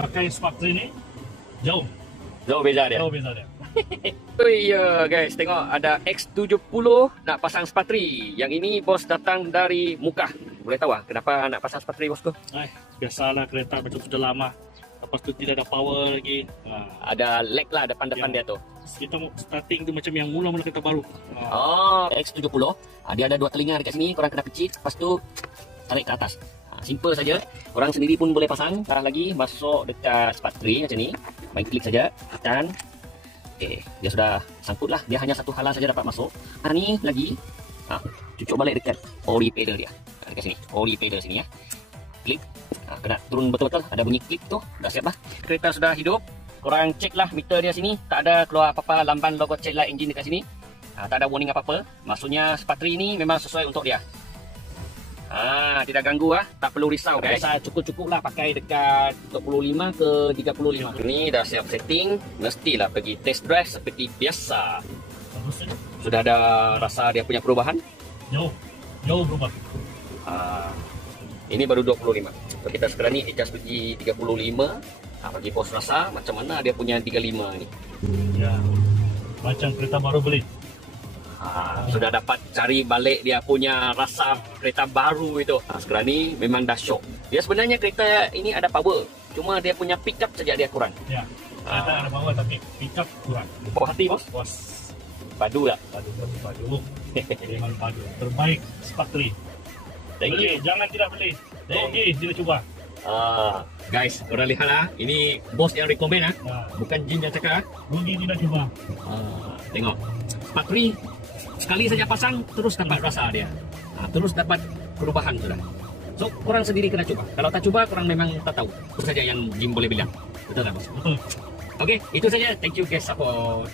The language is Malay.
pakai Spark 3 ni jauh beza dia. jauh beza dia. Oh iya guys, tengok ada X70 nak pasang spatri. Yang ini bos datang dari Mukah. Boleh tahu kenapa nak pasang spatri bosku? Biasalah kereta macam sudah lama. Lepas tu tidak ada power lagi. Ada lag lah depan-depan dia tu. Kita starting tu macam yang mula-mula kereta baru. X70 dia ada 2 telinga dekat sini, korang kena pecit, lepas tu tarik ke atas. Simple saja. Korang sendiri pun boleh pasang. Sekarang lagi masuk dekat spatri macam ni. Main klik saja dan dia sudah sangkut lah. Dia hanya satu hala saja dapat masuk. Ni lagi cucuk balik dekat ori pedal dia. Dekat sini, ori pedal sini ya. Klik. Kena turun betul-betul. Ada bunyi klik tu. Dah siap lah. Kereta sudah hidup. Korang cek lah meter dia sini. Tak ada keluar apa-apa lamban logo check light engine dekat sini. Tak ada warning apa-apa. Maksudnya spatri ni memang sesuai untuk dia. Tidak ganggu tak perlu risau guys. Cukup-cukup lah pakai dekat 25 ke 35. Ini dah siap setting. Mestilah pergi test drive seperti biasa. Sudah ada rasa dia punya perubahan? Jauh berubah. Ini baru 25. So, kita sekarang ni adjust pergi 35. Bagi bos rasa macam mana dia punya 35 ni. Ya, macam kereta baru beli. Sudah dapat cari balik dia punya rasa kereta baru itu. Sekarang ni memang dah shock. Dia sebenarnya kereta ini ada power, cuma dia punya pick up saja dia kurang. Ya, kereta ada power tapi pick up kurang. Puas hati bos? Puas. Padu lah. Padu. Memang padu. Terbaik Spark 3. Thank you. Jangan tidak beli. Okey, kita cuba. Guys, korang lihat lah. Ini bos yang rekomen bukan Jin yang cakap. Rugi tidak cuba. Tengok. Spark 3 sekali saja pasang terus dapat rasa dia. Terus dapat perubahan sudah. So korang sendiri kena cuba. Kalau tak cuba korang memang tak tahu. Itu saja yang Jim boleh bilang. Betul tak bos? Betul. Okey, itu saja. Thank you guys support.